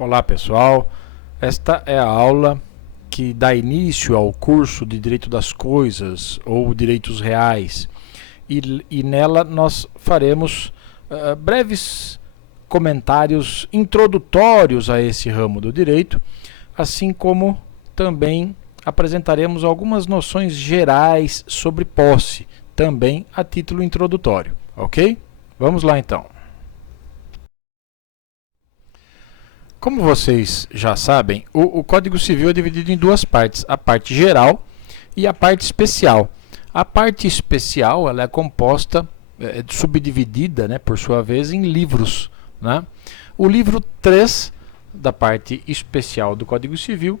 Olá pessoal, esta é a aula que dá início ao curso de Direito das Coisas ou Direitos Reais e nela nós faremos breves comentários introdutórios a esse ramo do direito, assim como também apresentaremos algumas noções gerais sobre posse, também a título introdutório, ok? Vamos lá então. Como vocês já sabem, o Código Civil é dividido em duas partes, a parte geral e a parte especial. A parte especial ela é composta, subdividida, por sua vez, em livros. O livro 3 da parte especial do Código Civil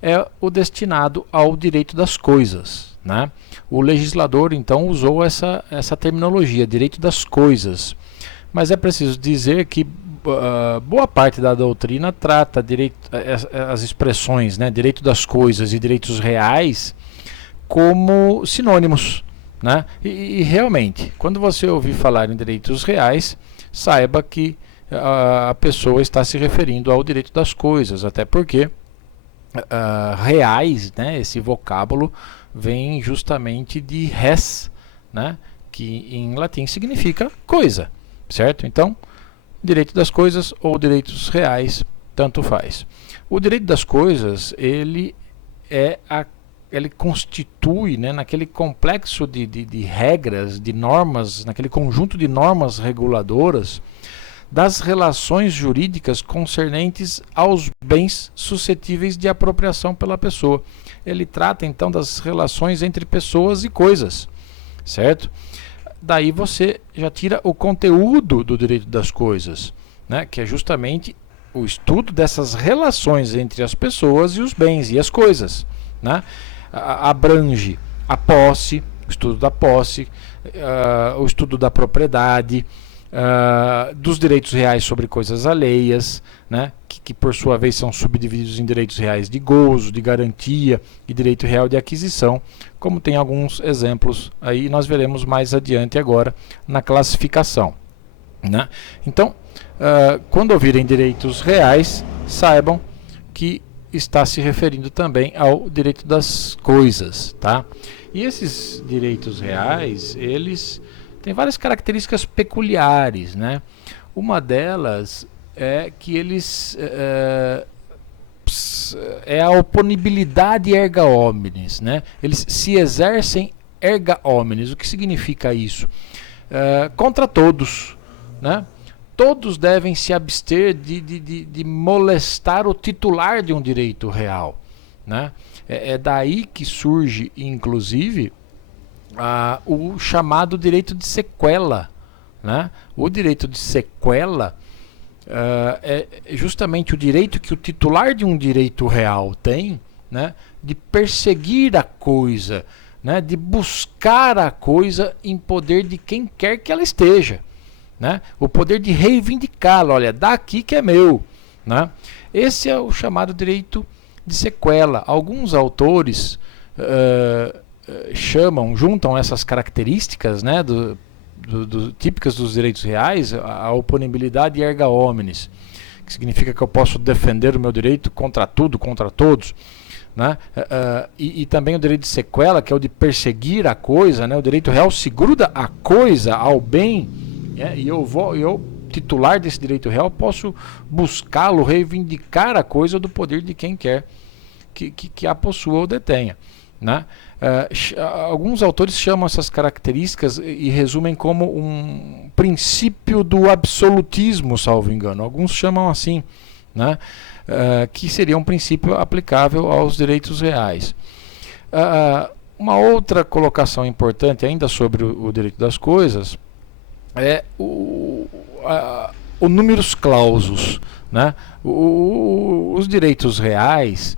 é o destinado ao direito das coisas. O legislador, então, usou essa terminologia, direito das coisas. Mas é preciso dizer que boa parte da doutrina trata as expressões, direito das coisas e direitos reais como sinônimos. E realmente, quando você ouvir falar em direitos reais, saiba que a pessoa está se referindo ao direito das coisas, até porque reais, esse vocábulo vem justamente de res, que em latim significa coisa, certo? Então, direito das coisas ou direitos reais, tanto faz. O direito das coisas, ele constitui, naquele complexo de regras, de normas, naquele conjunto de normas reguladoras das relações jurídicas concernentes aos bens suscetíveis de apropriação pela pessoa. Ele trata, então, das relações entre pessoas e coisas, certo? Daí você já tira o conteúdo do direito das coisas, que é justamente o estudo dessas relações entre as pessoas e os bens e as coisas. Abrange a posse, o estudo da posse, o estudo da propriedade, dos direitos reais sobre coisas alheias, que por sua vez são subdivididos em direitos reais de gozo, de garantia e direito real de aquisição, como tem alguns exemplos aí, nós veremos mais adiante agora na classificação. Então, quando ouvirem direitos reais, saibam que está se referindo também ao direito das coisas, E esses direitos reais, eles têm várias características peculiares, Uma delas é que eles é a oponibilidade erga omnes, Eles se exercem erga omnes. O que significa isso? Contra todos, Todos devem se abster de molestar o titular de um direito real, É daí que surge, inclusive, o chamado direito de sequela, O direito de sequela é justamente o direito que o titular de um direito real tem, de perseguir a coisa, de buscar a coisa em poder de quem quer que ela esteja, o poder de reivindicá-la, olha, daqui que é meu, Esse é o chamado direito de sequela. Alguns autores juntam essas características, típicas dos direitos reais, a oponibilidade erga omnes, que significa que eu posso defender o meu direito contra tudo, contra todos, e também o direito de sequela, que é o de perseguir a coisa, O direito real se gruda à coisa, ao bem, e eu, titular desse direito real, posso buscá-lo, reivindicar a coisa do poder de quem quer que a possua ou detenha. Alguns autores chamam essas características e resumem como um princípio do absolutismo, salvo engano. Alguns chamam assim, que seria um princípio aplicável aos direitos reais. Uma outra colocação importante ainda sobre o direito das coisas é o numerus clausus. Os direitos reais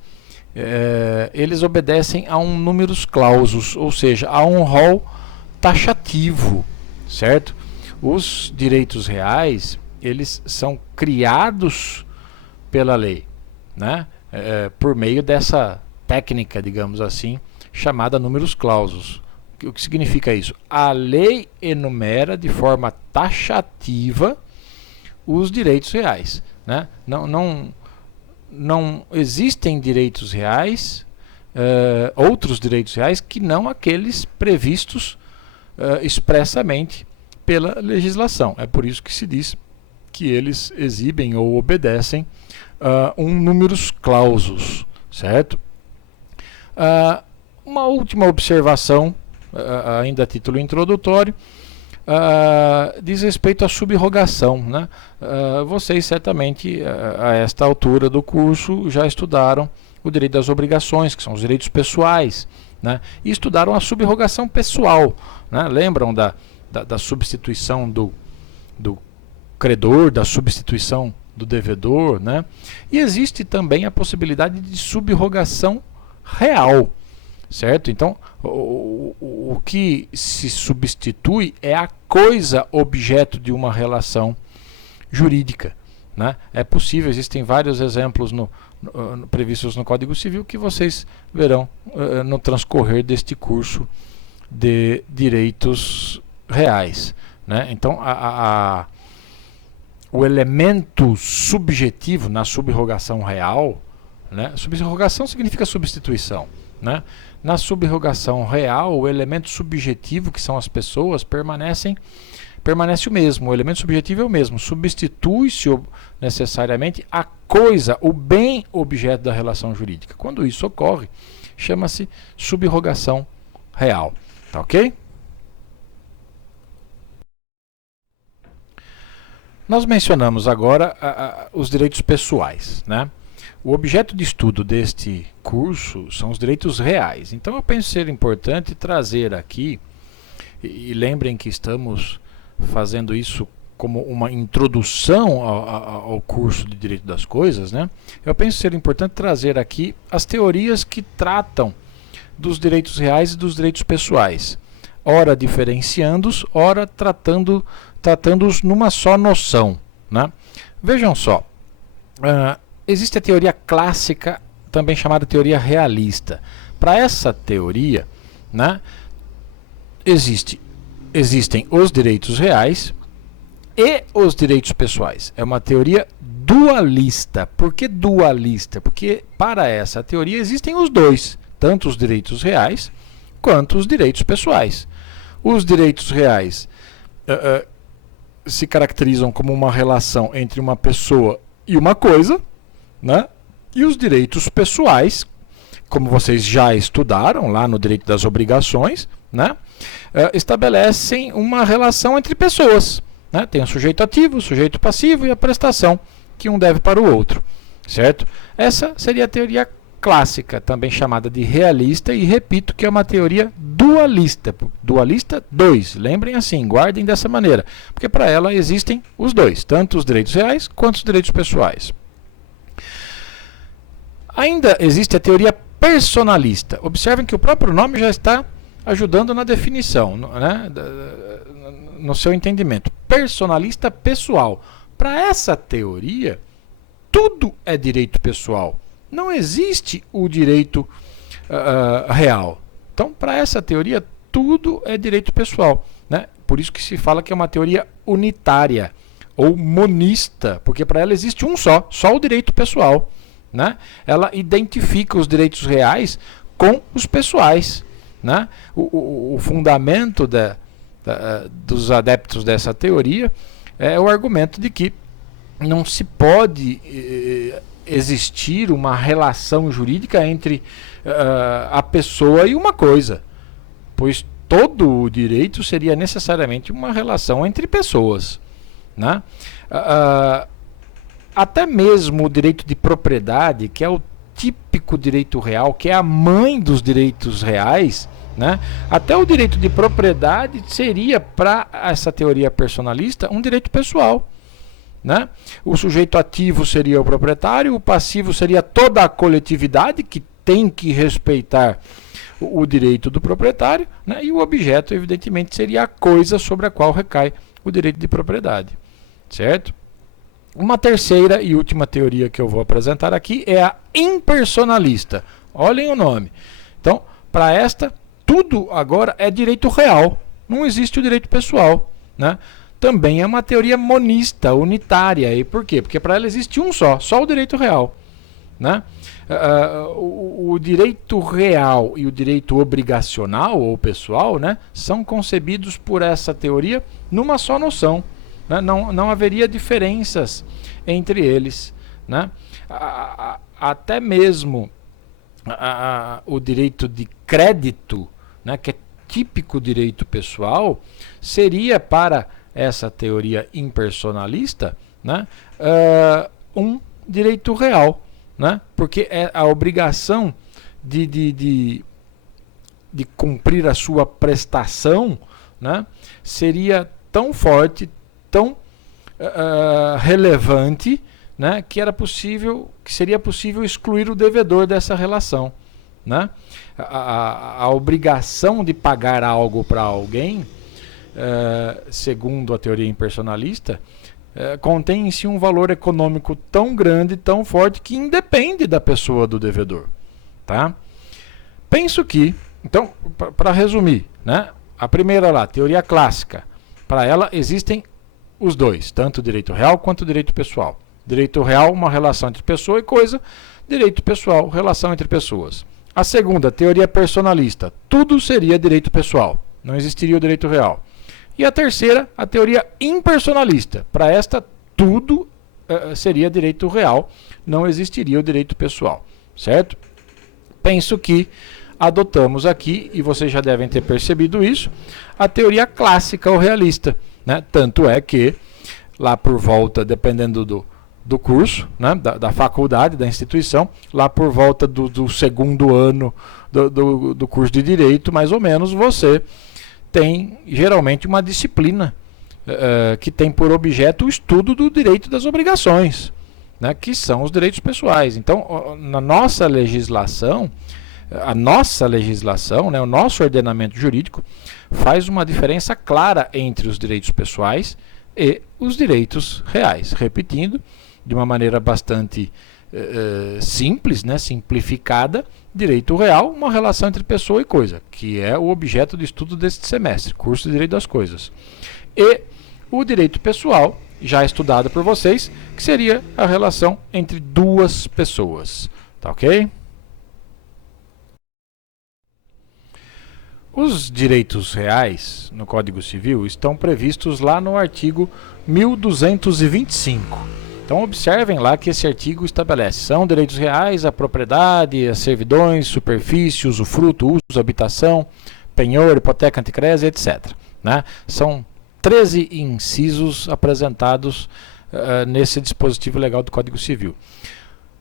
eles obedecem a um numerus clausus, ou seja, a um rol taxativo, certo? Os direitos reais, eles são criados pela lei, por meio dessa técnica, digamos assim, chamada numerus clausus. O que significa isso? A lei enumera de forma taxativa os direitos reais, Não não existem direitos reais, outros direitos reais que não aqueles previstos expressamente pela legislação. É por isso que se diz que eles exibem ou obedecem um numerus clausus, certo? Uma última observação, ainda a título introdutório, diz respeito à subrogação, né? Vocês certamente, a esta altura do curso, já estudaram o direito das obrigações, que são os direitos pessoais, né? E estudaram a subrogação pessoal, né? Lembram da substituição do credor, da substituição do devedor, né? E existe também a possibilidade de subrogação real, certo? Então, o que se substitui é a coisa objeto de uma relação jurídica, né? É possível, existem vários exemplos previstos no Código Civil que vocês verão no transcorrer deste curso de direitos reais, né? Então, o elemento subjetivo na subrogação real, né? Subrogação significa substituição, né? Na subrogação real, o elemento subjetivo, que são as pessoas, permanece o mesmo. O elemento subjetivo é o mesmo. Substitui-se necessariamente a coisa, o bem objeto da relação jurídica. Quando isso ocorre, chama-se subrogação real. Tá ok? Nós mencionamos agora os direitos pessoais, né? O objeto de estudo deste curso são os direitos reais. Então eu penso ser importante trazer aqui, e lembrem que estamos fazendo isso como uma introdução ao curso de Direito das Coisas, né? Eu penso ser importante trazer aqui as teorias que tratam dos direitos reais e dos direitos pessoais, ora diferenciando-os, ora tratando-os numa só noção, né? Vejam só, existe a teoria clássica, também chamada teoria realista. Para essa teoria, né, existem os direitos reais e os direitos pessoais. É uma teoria dualista. Por que dualista? Porque para essa teoria existem os dois, tanto os direitos reais quanto os direitos pessoais. Os direitos reais se caracterizam como uma relação entre uma pessoa e uma coisa, né? E os direitos pessoais, como vocês já estudaram lá no direito das obrigações, né? Estabelecem uma relação entre pessoas, né? Tem o sujeito ativo, o sujeito passivo e a prestação que um deve para o outro, certo? Essa seria a teoria clássica, também chamada de realista, e repito que é uma teoria dualista. Dualista 2, lembrem assim, guardem dessa maneira, porque para ela existem os dois, tanto os direitos reais quanto os direitos pessoais. Ainda existe a teoria personalista. Observem que o próprio nome já está ajudando na definição, né? No seu entendimento. Personalista pessoal. Para essa teoria, tudo é direito pessoal. Não existe o direito real. Então, para essa teoria, tudo é direito pessoal, né? Por isso que se fala que é uma teoria unitária ou monista, porque para ela existe um só o direito pessoal, né? Ela identifica os direitos reais com os pessoais, né? O fundamento dos adeptos dessa teoria é o argumento de que não se pode existir uma relação jurídica entre a pessoa e uma coisa, pois todo o direito seria necessariamente uma relação entre pessoas, né? Até mesmo o direito de propriedade, que é o típico direito real, que é a mãe dos direitos reais, né? Até o direito de propriedade seria, para essa teoria personalista, um direito pessoal, né? O sujeito ativo seria o proprietário, o passivo seria toda a coletividade que tem que respeitar o direito do proprietário, né? E o objeto, evidentemente, seria a coisa sobre a qual recai o direito de propriedade, certo? Uma terceira e última teoria que eu vou apresentar aqui é a impersonalista. Olhem o nome. Então, para esta, tudo agora é direito real. Não existe o direito pessoal, né? Também é uma teoria monista, unitária. E por quê? Porque para ela existe um só o direito real, né? O direito real e o direito obrigacional ou pessoal, né, são concebidos por essa teoria numa só noção, né? Não haveria diferenças entre eles, né? Até mesmo o direito de crédito, né, que é típico direito pessoal, seria para essa teoria impersonalista, né, um direito real, né, porque é a obrigação de cumprir a sua prestação, né, seria tão forte, tão relevante, né, que seria possível excluir o devedor dessa relação, né? A obrigação de pagar algo para alguém, segundo a teoria impersonalista, contém em si um valor econômico tão grande, tão forte, que independe da pessoa do devedor, tá? Penso que, então, para resumir, né, a primeira lá, teoria clássica, para ela existem os dois, tanto o direito real quanto o direito pessoal. Direito real, uma relação entre pessoa e coisa. Direito pessoal, relação entre pessoas. A segunda, teoria personalista. Tudo seria direito pessoal. Não existiria o direito real. E a terceira, a teoria impersonalista. Para esta, tudo seria direito real. Não existiria o direito pessoal. Certo? Penso que adotamos aqui, e vocês já devem ter percebido isso, a teoria clássica ou realista, né? Tanto é que, lá por volta, dependendo do curso, né, da faculdade, da instituição, lá por volta do segundo ano do curso de Direito, mais ou menos, você tem geralmente uma disciplina que tem por objeto o estudo do direito das obrigações, né, que são os direitos pessoais. Então, na nossa legislação, né, o nosso ordenamento jurídico faz uma diferença clara entre os direitos pessoais e os direitos reais. Repetindo, de uma maneira bastante simples, né, simplificada, direito real, uma relação entre pessoa e coisa, que é o objeto de estudo deste semestre, curso de Direito das Coisas. E o direito pessoal, já estudado por vocês, que seria a relação entre duas pessoas. Tá ok? Os direitos reais no Código Civil estão previstos lá no artigo 1225. Então observem lá que esse artigo estabelece: são direitos reais a propriedade, as servidões, superfície, usufruto, uso, habitação, penhor, hipoteca, anticrese, etc. Né? São 13 incisos apresentados nesse dispositivo legal do Código Civil.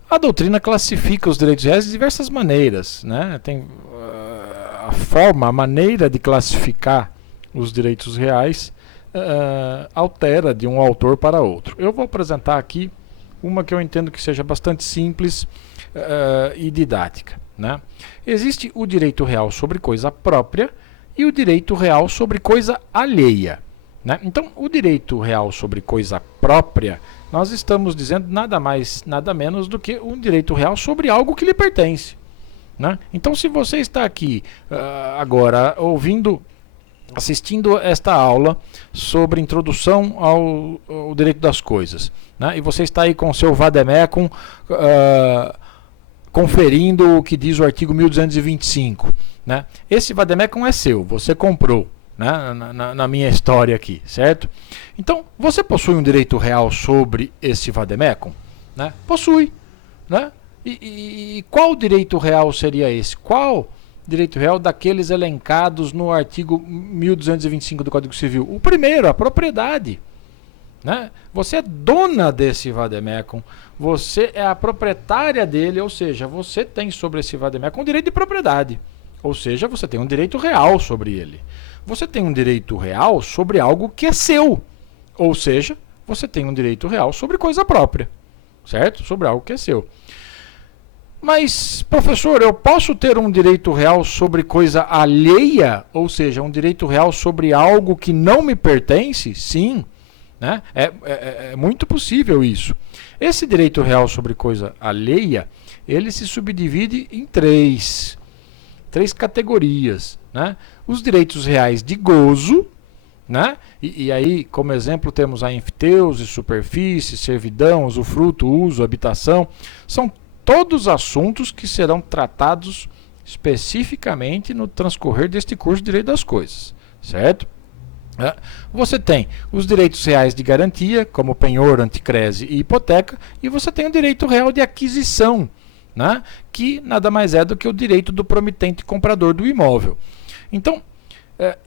A doutrina classifica os direitos reais de diversas maneiras, né? Tem a maneira de classificar os direitos reais altera de um autor para outro. Eu vou apresentar aqui uma que eu entendo que seja bastante simples e didática, né? Existe o direito real sobre coisa própria e o direito real sobre coisa alheia, né? Então, o direito real sobre coisa própria, nós estamos dizendo nada mais, nada menos do que um direito real sobre algo que lhe pertence, né? Então, se você está aqui agora assistindo esta aula sobre introdução ao direito das coisas, né, e você está aí com o seu vademecum conferindo o que diz o artigo 1225, né? Esse vademecum é seu, você comprou, né, na minha história aqui, certo? Então, você possui um direito real sobre esse vademecum? Né? Possui, né? E qual direito real seria esse? Qual direito real daqueles elencados no artigo 1225 do Código Civil? O primeiro, a propriedade, né? Você é dona desse vademecum, você é a proprietária dele, ou seja, você tem sobre esse vademecum um direito de propriedade, ou seja, você tem um direito real sobre ele. Você tem um direito real sobre algo que é seu, ou seja, você tem um direito real sobre coisa própria, certo? Sobre algo que é seu. Mas, professor, eu posso ter um direito real sobre coisa alheia? Ou seja, um direito real sobre algo que não me pertence? Sim, né? É muito possível isso. Esse direito real sobre coisa alheia, ele se subdivide em três categorias, né? Os direitos reais de gozo, né? E aí, como exemplo, temos a enfiteuse, superfície, servidão, usufruto, uso, habitação. São todos assuntos que serão tratados especificamente no transcorrer deste curso de Direito das Coisas, certo? Você tem os direitos reais de garantia, como penhor, anticrese e hipoteca, e você tem o direito real de aquisição, né, que nada mais é do que o direito do promitente comprador do imóvel. Então,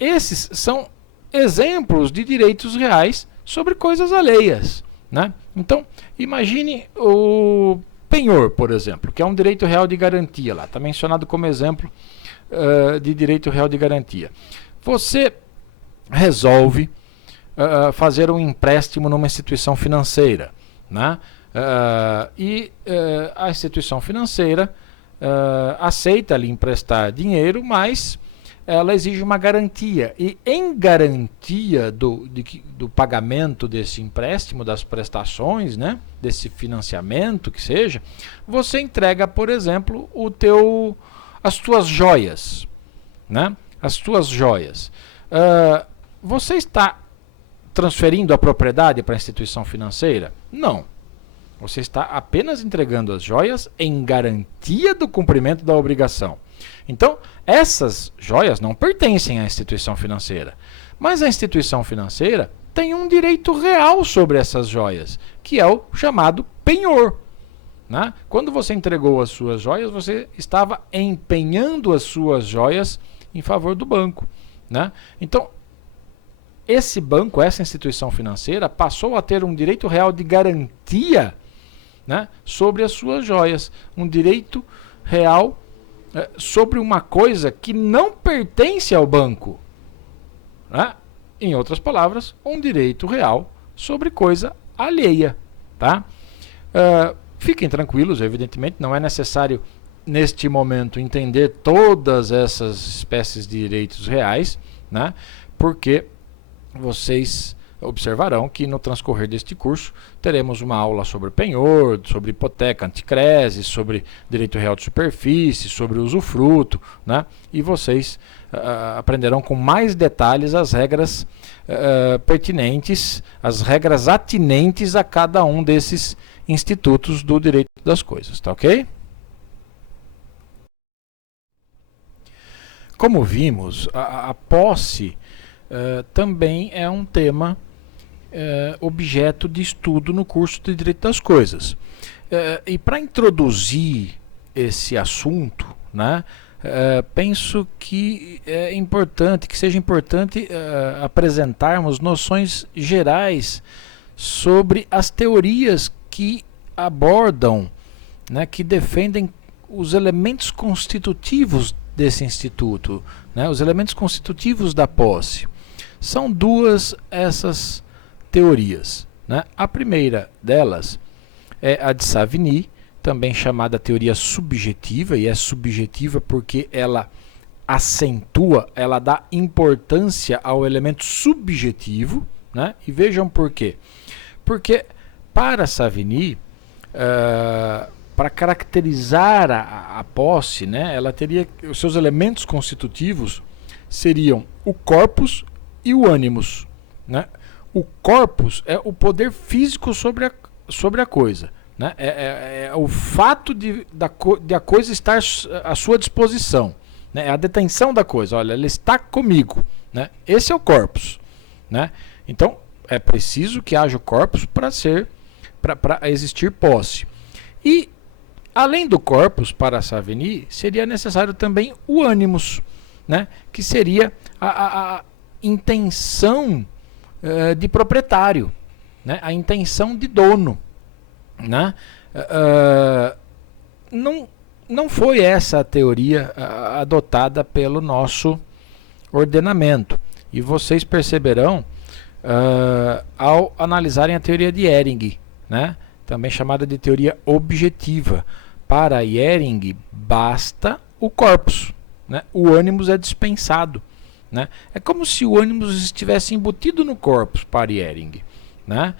esses são exemplos de direitos reais sobre coisas alheias, né? Então, imagine o penhor, por exemplo, que é um direito real de garantia, lá está mencionado como exemplo de direito real de garantia. Você resolve fazer um empréstimo numa instituição financeira, né? A instituição financeira aceita lhe emprestar dinheiro, mas ela exige uma garantia, e em garantia do pagamento desse empréstimo, das prestações, né, desse financiamento que seja, você entrega, por exemplo, as tuas joias, né? As tuas joias. Você está transferindo a propriedade para a instituição financeira? Não. Você está apenas entregando as joias em garantia do cumprimento da obrigação. Então, essas joias não pertencem à instituição financeira, mas a instituição financeira tem um direito real sobre essas joias, que é o chamado penhor, né? Quando você entregou as suas joias, você estava empenhando as suas joias em favor do banco, né? Então, esse banco, essa instituição financeira, passou a ter um direito real de garantia, né, sobre as suas joias, um direito real sobre uma coisa que não pertence ao banco, né? Em outras palavras, um direito real sobre coisa alheia, tá? Fiquem tranquilos, evidentemente, não é necessário neste momento entender todas essas espécies de direitos reais, né? Porque vocês observarão que no transcorrer deste curso teremos uma aula sobre penhor, sobre hipoteca, anticrese, sobre direito real de superfície, sobre usufruto, né? E vocês aprenderão com mais detalhes as regras pertinentes, as regras atinentes a cada um desses institutos do direito das coisas, tá ok? Como vimos, a posse também é um tema objeto de estudo no curso de Direito das Coisas. E para introduzir esse assunto, né, penso que seja importante apresentarmos noções gerais sobre as teorias que abordam, né, que defendem os elementos constitutivos desse instituto, né, os elementos constitutivos da posse. São duas essas teorias, né? A primeira delas é a de Savigny, também chamada teoria subjetiva, e é subjetiva porque ela acentua, ela dá importância ao elemento subjetivo, né? E vejam por quê. Porque para Savigny, para caracterizar a posse, né, ela teria, os seus elementos constitutivos seriam o corpus e o animus, né? O corpus é o poder físico sobre a coisa, né? É o fato de a coisa estar à sua disposição, né? É a detenção da coisa. Olha, ela está comigo, né? Esse é o corpus, né? Então é preciso que haja o corpus para existir posse. E além do corpus, para Savigny, seria necessário também o animus, né? Que seria a intenção de proprietário, né? A intenção de dono, né? Não foi essa a teoria adotada pelo nosso ordenamento, e vocês perceberão ao analisarem a teoria de Ehring, né? Também chamada de teoria objetiva. Para Ehring basta o corpus, né? O animus é dispensado, né? É como se o animus estivesse embutido no corpus para Ehring, né?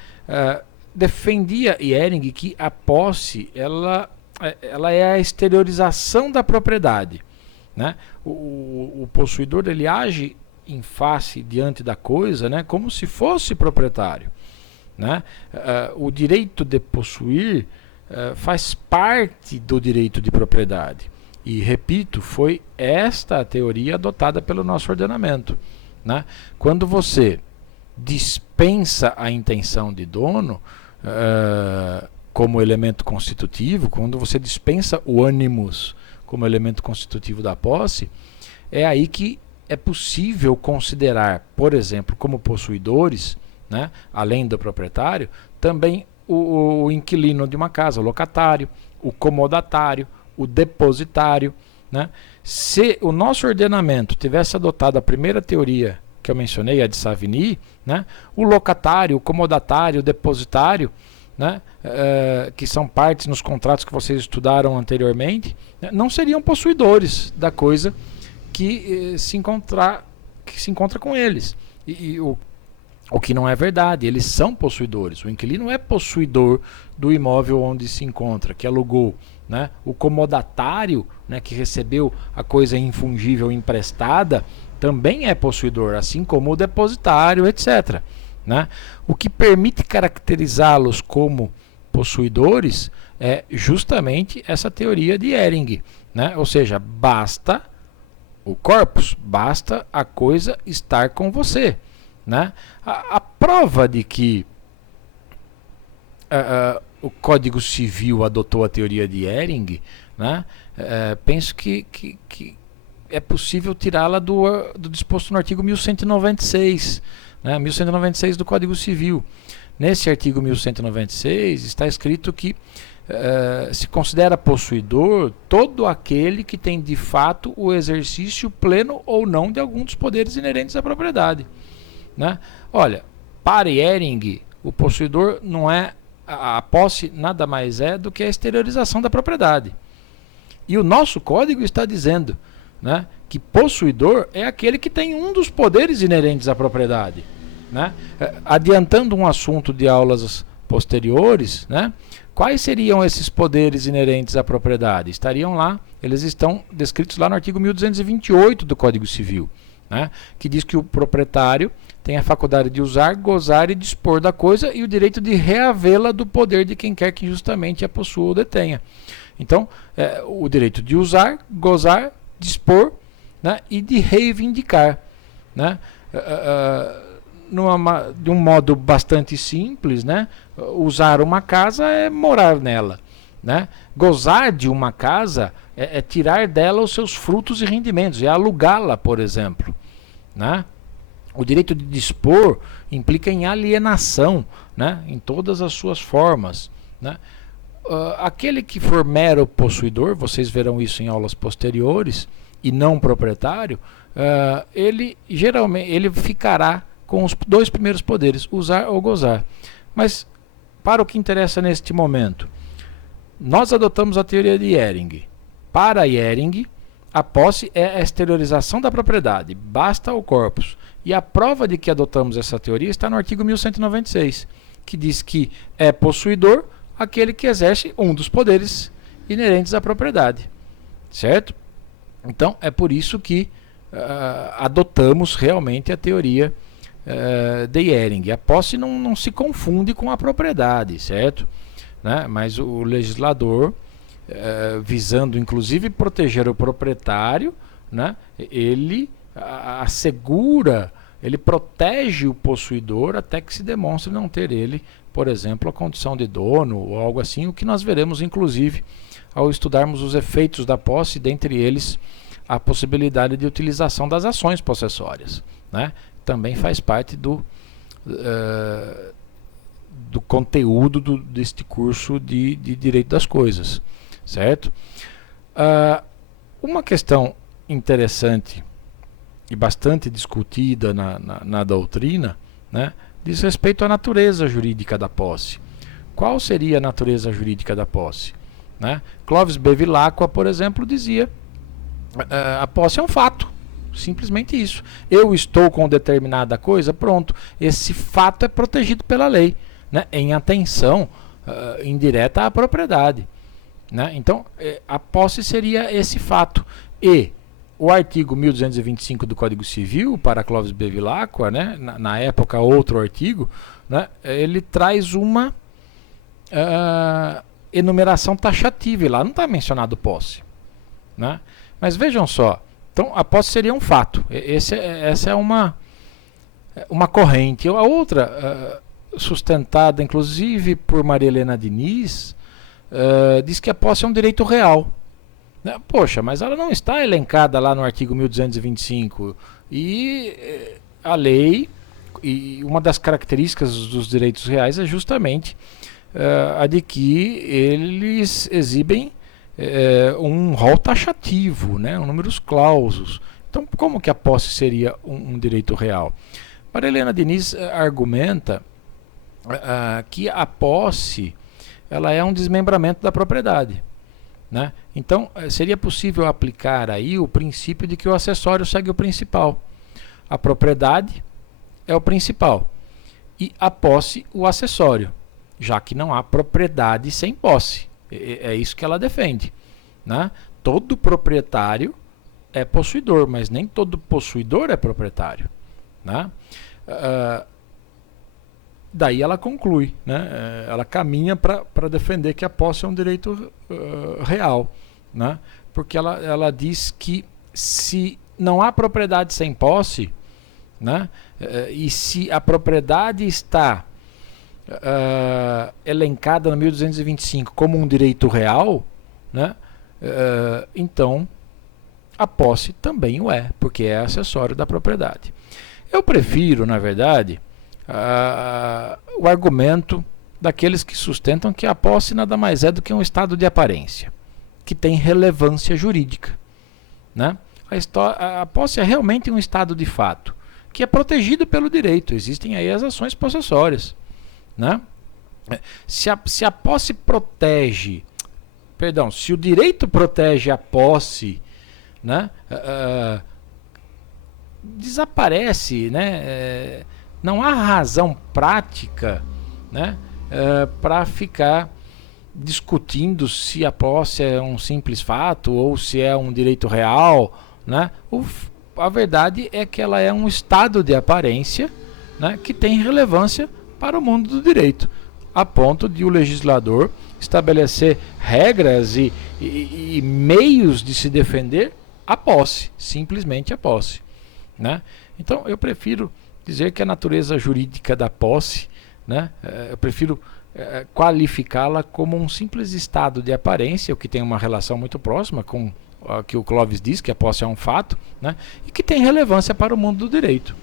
Defendia Ehring que a posse ela é a exteriorização da propriedade, né? O possuidor ele age em face diante da coisa, né? Como se fosse proprietário, né? O direito de possuir faz parte do direito de propriedade. E, repito, foi esta a teoria adotada pelo nosso ordenamento, né? Quando você dispensa a intenção de dono como elemento constitutivo, quando você dispensa o animus como elemento constitutivo da posse, é aí que é possível considerar, por exemplo, como possuidores, né, além do proprietário, também o inquilino de uma casa, o locatário, o comodatário, o depositário, né? Se o nosso ordenamento tivesse adotado a primeira teoria que eu mencionei, a de Savigny, né, o locatário, o comodatário, o depositário, né, que são partes nos contratos que vocês estudaram anteriormente, né, não seriam possuidores da coisa que se encontra com eles. O que não é verdade, eles são possuidores. O inquilino é possuidor do imóvel onde se encontra, que alugou, né? O comodatário, né, que recebeu a coisa infungível emprestada, também é possuidor, assim como o depositário, etc., né? O que permite caracterizá-los como possuidores é justamente essa teoria de Ehring, né? Ou seja, basta o corpus, basta a coisa estar com você, né? A prova de que o Código Civil adotou a teoria de Ehring, né? Penso que é possível tirá-la do disposto no artigo 1196, né? 1196 do Código Civil. Nesse artigo 1196 está escrito que se considera possuidor todo aquele que tem de fato o exercício pleno ou não de algum dos poderes inerentes à propriedade, né? Olha, para Ehring, o possuidor não é a posse, nada mais é do que a exteriorização da propriedade. E o nosso código está dizendo, né, que possuidor é aquele que tem um dos poderes inerentes à propriedade, né? Adiantando um assunto de aulas posteriores, né, quais seriam esses poderes inerentes à propriedade? Estariam lá, eles estão descritos lá no artigo 1228 do Código Civil, né, que diz que o proprietário tem a faculdade de usar, gozar e dispor da coisa e o direito de reavê-la do poder de quem quer que justamente a possua ou detenha. Então, o direito de usar, gozar, dispor, né, e de reivindicar, né? De um modo bastante simples, né? Usar uma casa é morar nela, né? Gozar de uma casa é tirar dela os seus frutos e rendimentos, é alugá-la, por exemplo, né? O direito de dispor implica em alienação, né, em todas as suas formas, né? Aquele que for mero possuidor, vocês verão isso em aulas posteriores, e não proprietário, ele geralmente ficará com os dois primeiros poderes, usar ou gozar. Mas para o que interessa neste momento, nós adotamos a teoria de Ehring. Para Ehring, a posse é a exteriorização da propriedade, basta o corpus. E a prova de que adotamos essa teoria está no artigo 1196, que diz que é possuidor aquele que exerce um dos poderes inerentes à propriedade, certo? Então, é por isso que adotamos realmente a teoria de Ehring. A posse não se confunde com a propriedade, certo? Né? Mas o legislador, visando inclusive proteger o proprietário, né, ele assegura, ele protege o possuidor até que se demonstre não ter ele, por exemplo, a condição de dono ou algo assim, o que nós veremos inclusive ao estudarmos os efeitos da posse, dentre eles a possibilidade de utilização das ações possessórias, né? Também faz parte do conteúdo deste curso de Direito das Coisas, certo? Uma questão interessante e bastante discutida na doutrina, né, diz respeito à natureza jurídica da posse. Qual seria a natureza jurídica da posse? Né? Clovis Bevilacqua, por exemplo, dizia a posse é um fato, simplesmente isso. Eu estou com determinada coisa, pronto, esse fato é protegido pela lei, né, em atenção indireta à propriedade, né? Então, a posse seria esse fato. E o artigo 1225 do Código Civil, para Clovis Bevilacqua, né, na época outro artigo, né, ele traz enumeração taxativa, e lá não está mencionado posse, né? Mas vejam só, então a posse seria um fato. Essa é uma corrente. A outra, sustentada inclusive por Maria Helena Diniz, diz que a posse é um direito real. Poxa, mas ela não está elencada lá no artigo 1225. E a lei, e uma das características dos direitos reais é justamente a de que eles exibem um rol taxativo, né, números clausos. Então, como que a posse seria um direito real? Maria Helena Diniz argumenta que a posse ela é um desmembramento da propriedade, né? Então, seria possível aplicar aí o princípio de que o acessório segue o principal. A propriedade é o principal e a posse o acessório, já que não há propriedade sem posse. É isso que ela defende, né? Todo proprietário é possuidor, mas nem todo possuidor é proprietário, né? Daí ela conclui, né? Ela caminha para defender que a posse é um direito real, né? Porque ela diz que se não há propriedade sem posse, né? E se a propriedade está elencada no 1225 como um direito real, né? Então a posse também o é, porque é acessório da propriedade. Eu prefiro, na verdade, o argumento daqueles que sustentam que a posse nada mais é do que um estado de aparência, que tem relevância jurídica, né? A posse é realmente um estado de fato, que é protegido pelo direito. Existem aí as ações possessórias, né? Se a posse protege, perdão, se o direito protege a posse, né? Desaparece, né? Não há razão prática, né? Para ficar discutindo se a posse é um simples fato ou se é um direito real, né? A verdade é que ela é um estado de aparência, né? Que tem relevância para o mundo do direito, a ponto de o legislador estabelecer regras e meios de se defender a posse, simplesmente a posse, né? Então eu prefiro dizer que a natureza jurídica da posse, né, eu prefiro qualificá-la como um simples estado de aparência, o que tem uma relação muito próxima com o que o Clóvis diz, que a posse é um fato, né, e que tem relevância para o mundo do direito,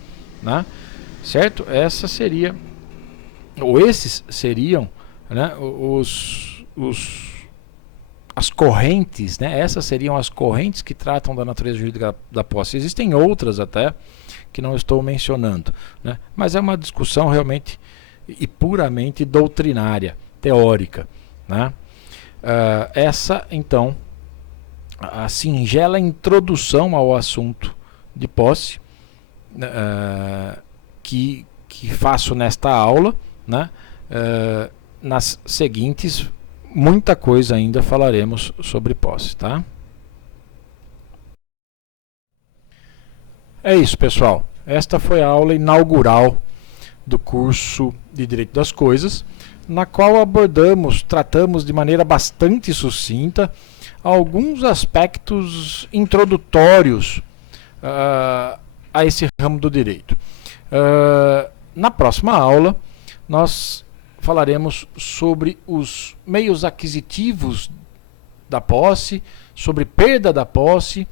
né, certo? Essa seria, ou esses seriam, né, as correntes, né? Essas seriam as correntes que tratam da natureza jurídica da posse. Existem outras até que não estou mencionando, né? Mas é uma discussão realmente e puramente doutrinária, teórica, né? Essa, então, a singela introdução ao assunto de posse que faço nesta aula, né? Nas seguintes, muita coisa ainda falaremos sobre posse, tá? É isso, pessoal. Esta foi a aula inaugural do curso de Direito das Coisas, na qual tratamos de maneira bastante sucinta alguns aspectos introdutórios a esse ramo do direito. Na próxima aula, nós falaremos sobre os meios aquisitivos da posse, sobre perda da posse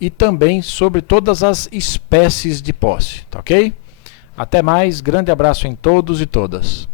e também sobre todas as espécies de posse, tá ok? Até mais, grande abraço em todos e todas.